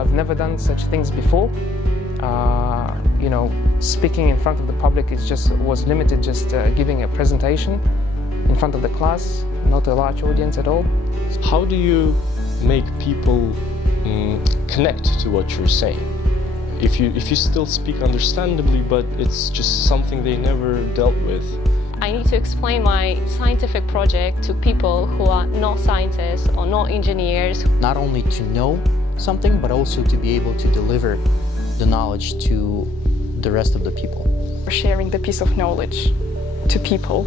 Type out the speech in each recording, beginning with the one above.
I've never done such things before. You know, speaking in front of the public was limited just giving a presentation in front of the class, not a large audience at all. How do you make people connect to what you're saying? If you still speak understandably, but it's just something they never dealt with. I need to explain my scientific project to people who are not scientists or not engineers. Not only to know something, but also to be able to deliver the knowledge to the rest of the people. We're sharing the piece of knowledge to people,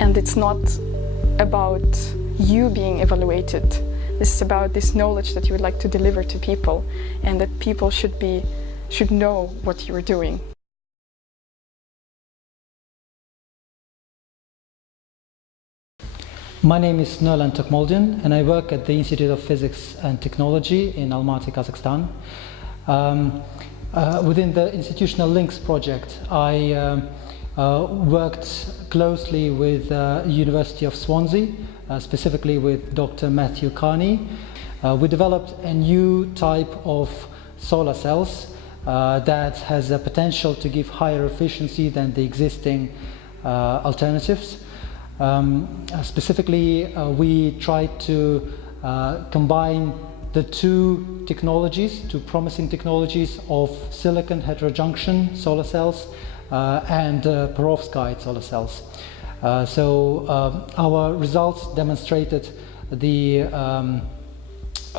and it's not about you being evaluated. This is about this knowledge that you would like to deliver to people, and that people should know what you're doing. My name is Nurlan Tokmoldin, and I work at the Institute of Physics and Technology in Almaty, Kazakhstan. Within the Institutional Links project, I worked closely with the University of Swansea, specifically with Dr. Matthew Carney. We developed a new type of solar cells that has the potential to give higher efficiency than the existing alternatives. Specifically, we tried to combine the two promising technologies of silicon heterojunction solar cells and perovskite solar cells. Our results demonstrated the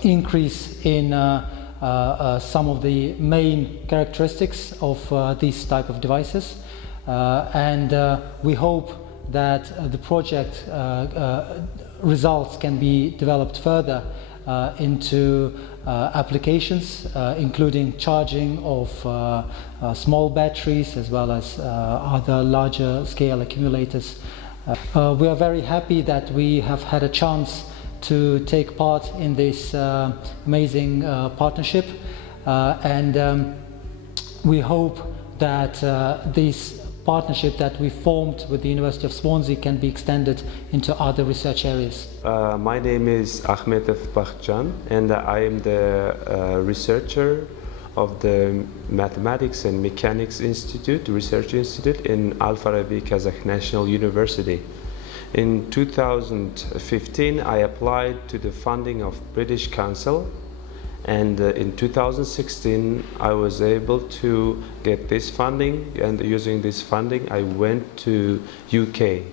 increase in some of the main characteristics of these type of devices, and we hope that the project results can be developed further into applications, including charging of small batteries as well as other larger scale accumulators. We are very happy that we have had a chance to take part in this amazing partnership, and we hope that this partnership that we formed with the University of Swansea can be extended into other research areas. My name is Akhmetov Bakhjan, and I am the researcher of the Mathematics and Mechanics Institute, Research Institute in Al-Farabi Kazakh National University. In 2015, I applied to the funding of British Council, and in 2016 I was able to get this funding, and using this funding I went to UK.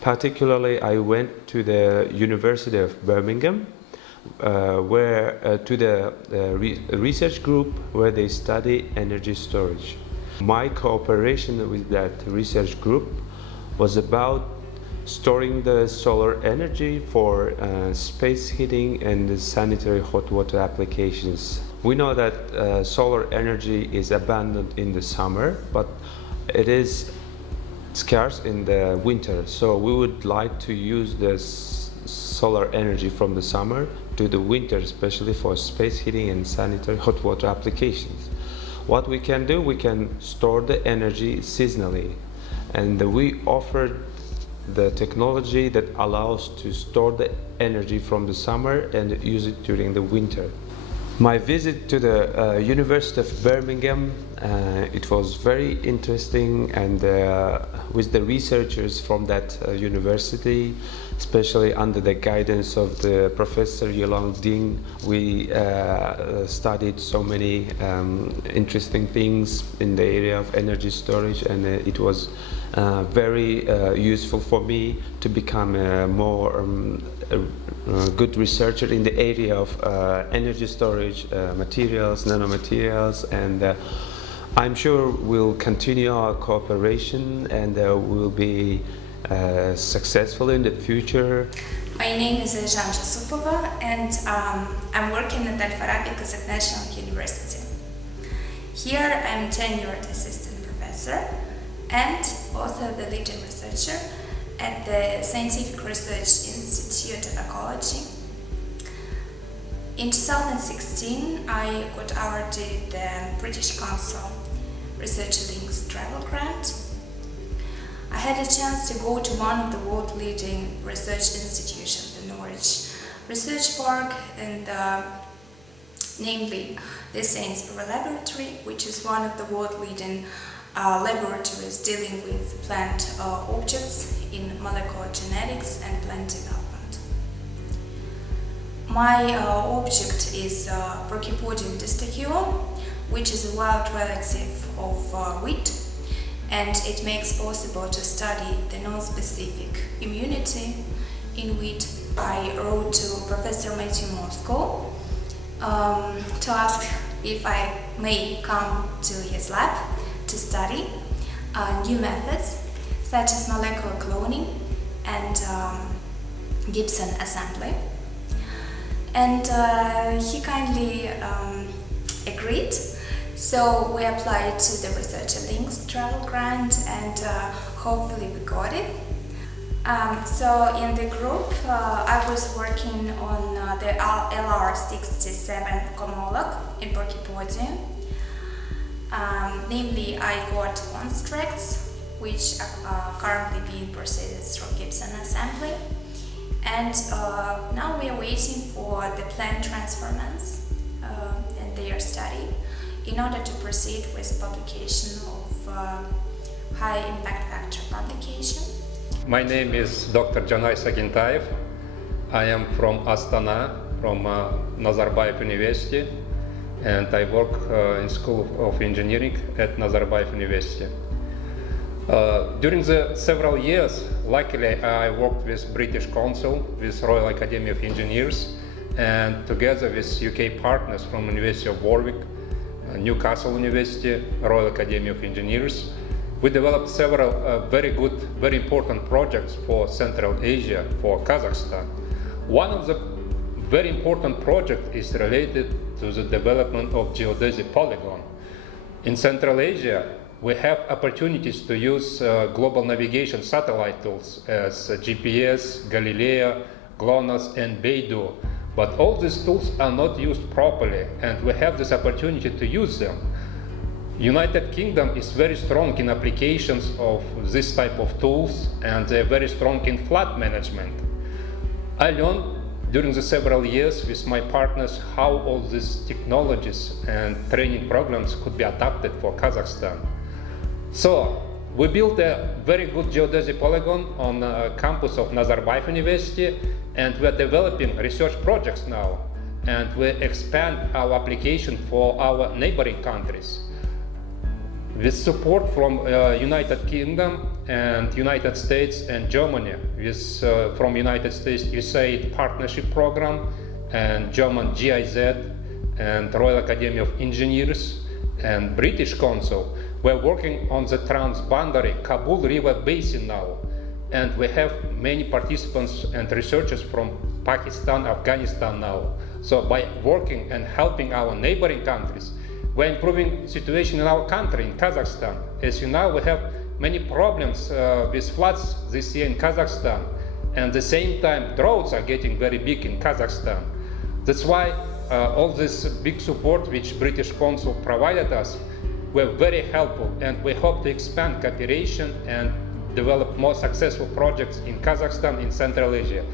Particularly I went to the University of Birmingham, to the research group where they study energy storage. My cooperation with that research group was about storing the solar energy for space heating and sanitary hot water applications. We know that solar energy is abundant in the summer, but it is scarce in the winter. So we would like to use this solar energy from the summer to the winter, especially for space heating and sanitary hot water applications. What we can do, we can store the energy seasonally, and we offered the technology that allows to store the energy from the summer and use it during the winter. My visit to the University of Birmingham, it was very interesting, and with the researchers from that university, especially under the guidance of the Professor Yolong Ding, we studied so many interesting things in the area of energy storage, and it was very useful for me to become a more good researcher in the area of energy storage, materials, nanomaterials, and I'm sure we'll continue our cooperation, and we'll be successful in the future. My name is Zhan Jasupova, and I'm working at Al-Farabi Kazakh National University. Here I'm tenured assistant professor and also the leading researcher at the Scientific Research Institute of Ecology. In 2016, I got awarded the British Council Research Links Travel Grant. I had a chance to go to one of the world-leading research institutions, the Norwich Research Park, and namely the Sainsbury Laboratory, which is one of the world-leading laboratories dealing with plant objects in molecular genetics and plant development. My object is Brachypodium testaceum, which is a wild relative of wheat, and it makes possible to study the non-specific immunity in wheat. I wrote to Professor Matthew Moscow to ask if I may come to his lab to study new methods such as molecular cloning and Gibson assembly. And he kindly agreed. So we applied to the Researcher Links travel grant, and hopefully we got it. So in the group, I was working on the LR67 homolog in Brachypodium. Namely, I got constructs which are currently being processed through Gibson assembly, and now we are waiting for the plant transformants and their study in order to proceed with publication of high impact factor publication. My name is Dr. Janay Sagintayev. I am from Astana, from Nazarbayev University, and I work in School of Engineering at Nazarbayev University. During the several years, luckily I worked with British Council, with Royal Academy of Engineers, and together with UK partners from University of Warwick, Newcastle University, Royal Academy of Engineers, we developed several very good, very important projects for Central Asia, for Kazakhstan. One of the very important projects is related to the development of geodesy polygon. In Central Asia, we have opportunities to use global navigation satellite tools as GPS, Galileo, GLONASS, and Beidou. But all these tools are not used properly, and we have this opportunity to use them. United Kingdom is very strong in applications of this type of tools, and they're very strong in flood management. I learned during the several years with my partners how all these technologies and training programs could be adapted for Kazakhstan. So we built a very good geodesy polygon on campus of Nazarbayev University, and we're developing research projects now, and we expand our application for our neighboring countries. With support from United Kingdom and United States and Germany, with from United States USAID partnership program and German GIZ and Royal Academy of Engineers and British Council, we're working on the transboundary Kabul River Basin now, and we have many participants and researchers from Pakistan, Afghanistan now. So by working and helping our neighboring countries, we're improving the situation in our country, in Kazakhstan. As you know, we have many problems with floods this year in Kazakhstan, and at the same time droughts are getting very big in Kazakhstan. That's why all this big support which British Council provided us were very helpful, and we hope to expand cooperation and develop more successful projects in Kazakhstan, in Central Asia.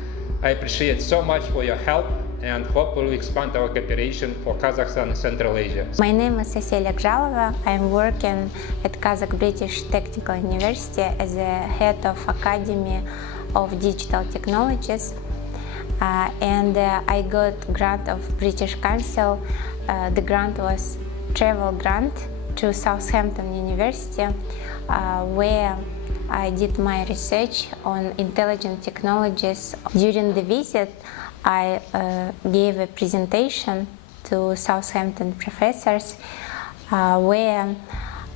I appreciate so much for your help, and hope we'll expand our cooperation for Kazakhstan and Central Asia. My name is Cecilia Gzhalova. I'm working at Kazakh British Technical University as the head of Academy of Digital Technologies. And I got grant of British Council. The grant was travel grant to Southampton University, where I did my research on intelligent technologies. During the visit, I gave a presentation to Southampton professors where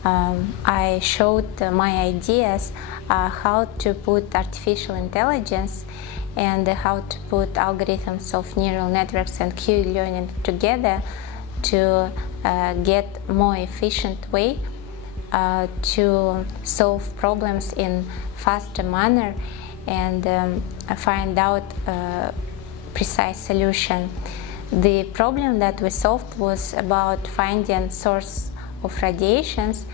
I showed my ideas how to put artificial intelligence and how to put algorithms of neural networks and QE learning together to get more efficient way to solve problems in faster manner and find out precise solution. The problem that we solved was about finding source of radiations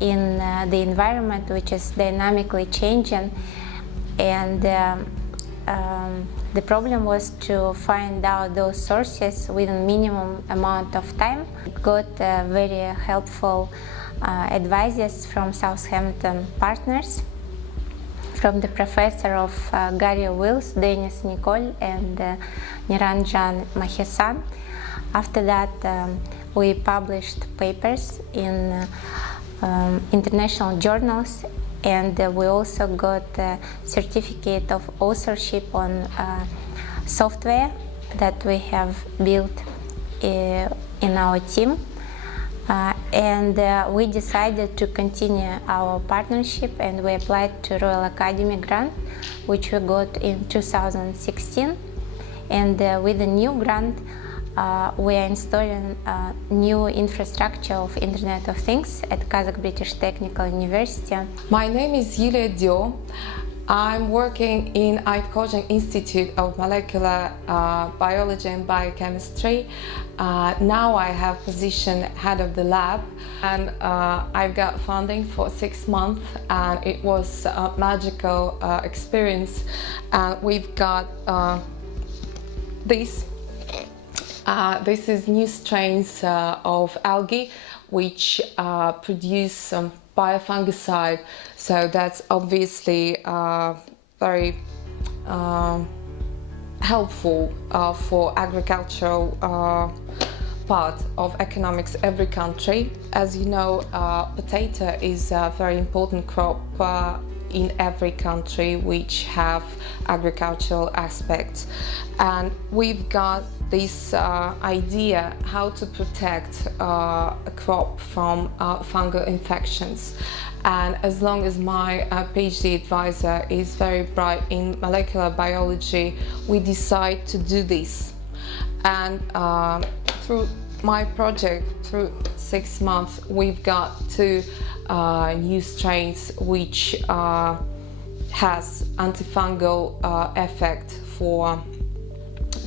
in the environment, which is dynamically changing, and the problem was to find out those sources within minimum amount of time. Got very helpful advices from Southampton partners, from the professor of Gary Wills, Dennis Nicole, and Niranjan Mahesan. After that, we published papers in international journals, and we also got a certificate of authorship on software that we have built in our team. And we decided to continue our partnership, and we applied to Royal Academy grant, which we got in 2016. And with the new grant, we are installing new infrastructure of Internet of Things at Kazakh British Technical University. My name is Yulia Dio. I'm working in Aitkhozhen Institute of Molecular Biology and Biochemistry. Now I have position head of the lab, and I've got funding for 6 months, and it was a magical experience. We've got this is new strains of algae which produce some biofungicide, so that's obviously very helpful for agricultural part of economics every country. As you know, potato is a very important crop in every country which have agricultural aspects, and we've got this idea how to protect a crop from fungal infections. And as long as my PhD advisor is very bright in molecular biology, we decide to do this. And through my project, through 6 months, we've got 2 new strains which has antifungal effect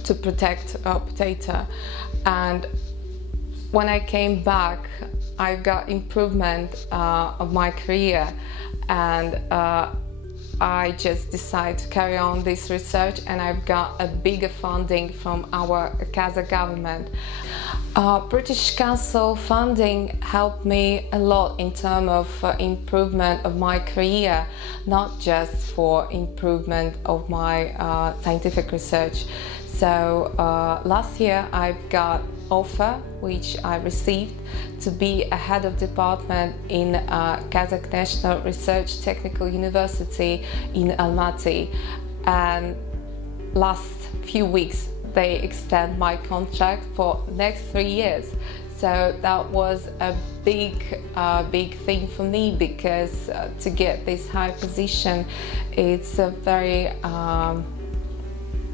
to protect potato. And when I came back, I got improvement of my career, and I just decided to carry on this research, and I've got a bigger funding from our Kazakh government. British Council funding helped me a lot in terms of improvement of my career, not just for improvement of my scientific research. So last year I've got offer which I received to be a head of department in Kazakh National Research Technical University in Almaty, and last few weeks they extend my contract for next 3 years. So that was a big thing for me, because to get this high position, it's a very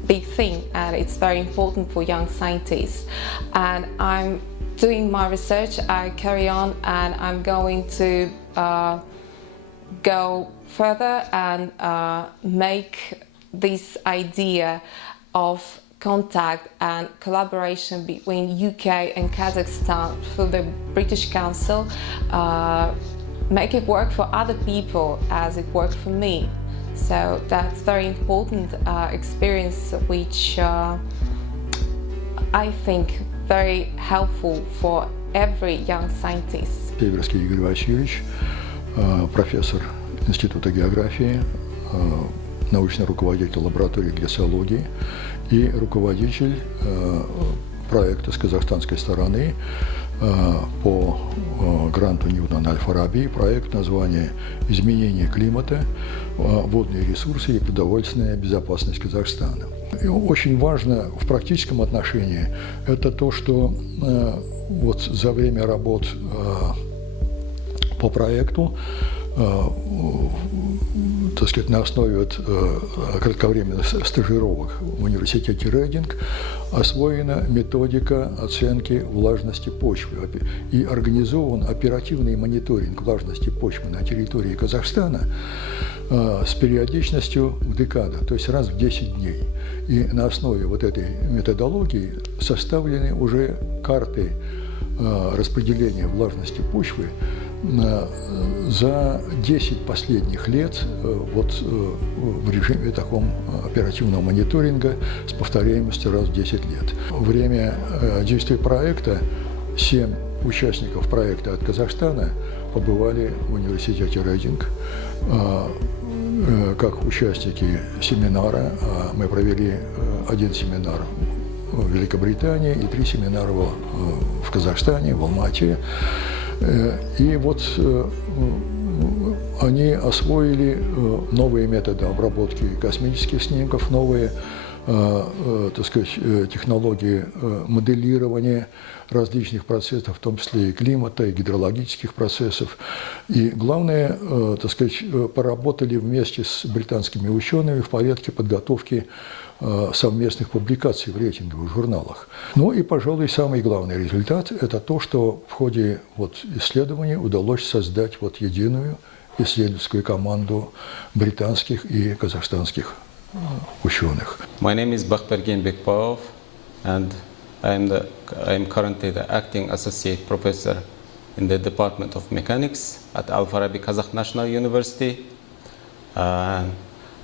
big thing, and it's very important for young scientists. And I'm doing my research, I carry on, and I'm going to go further and make this idea of contact and collaboration between UK and Kazakhstan through the British Council, make it work for other people as it worked for me. So that's very important experience, which I think very helpful for every young scientist. Северский Игорь Васильевич, профессор Института географии, научный руководитель лаборатории глиссологии и руководитель проекта с казахстанской стороны по гранту Ньютона Аль-Фараби. Проект название «Изменение климата, водные ресурсы и продовольственная безопасность Казахстана». И очень важно в практическом отношении это то, что вот за время работ по проекту, так сказать, на основе кратковременных стажировок в университете Рейдинг освоена методика оценки влажности почвы и организован оперативный мониторинг влажности почвы на территории Казахстана с периодичностью в декаду, то есть раз в 10 дней. И на основе вот этой методологии составлены уже карты распределения влажности почвы За 10 последних лет вот в режиме таком оперативного мониторинга с повторяемостью раз в 10 лет. Время действия проекта 7 участников проекта от Казахстана побывали в университете Рейдинг как участники семинара. Мы провели один семинар в Великобритании и 3 семинара в Казахстане, в Алмате. И вот они освоили новые методы обработки космических снимков, новые, так сказать, технологии моделирования различных процессов, в том числе и климата, и гидрологических процессов. И главное, так сказать, поработали вместе с британскими учеными в порядке подготовки совместных публикаций в рейтинговых журналах. Ну и, пожалуй, самый главный результат – это то, что в ходе исследований удалось создать единую исследовательскую команду британских и казахстанских ученых. My name is Bakhbergen Bekpaov, and I am currently the acting associate professor in the Department of Mechanics at Al-Farabi Kazakh National University.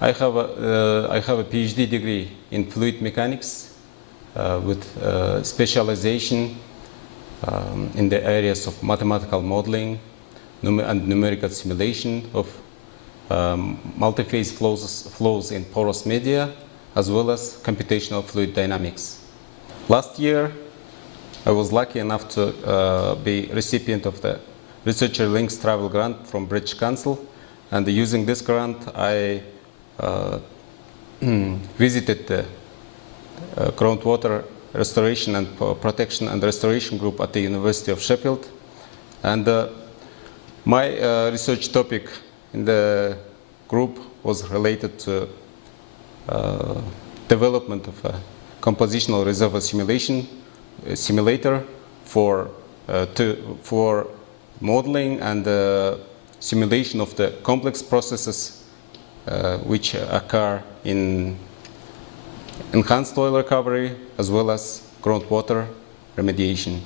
I have a PhD degree in fluid mechanics with specialization in the areas of mathematical modeling and numerical simulation of multi-phase flows in porous media, as well as computational fluid dynamics. Last year, I was lucky enough to be recipient of the Researcher Links Travel Grant from British Council, and using this grant, I visited the groundwater restoration and protection and restoration group at the University of Sheffield, and my research topic in the group was related to development of a compositional reservoir simulator for modeling and simulation of the complex processes which occur in enhanced oil recovery as well as groundwater remediation.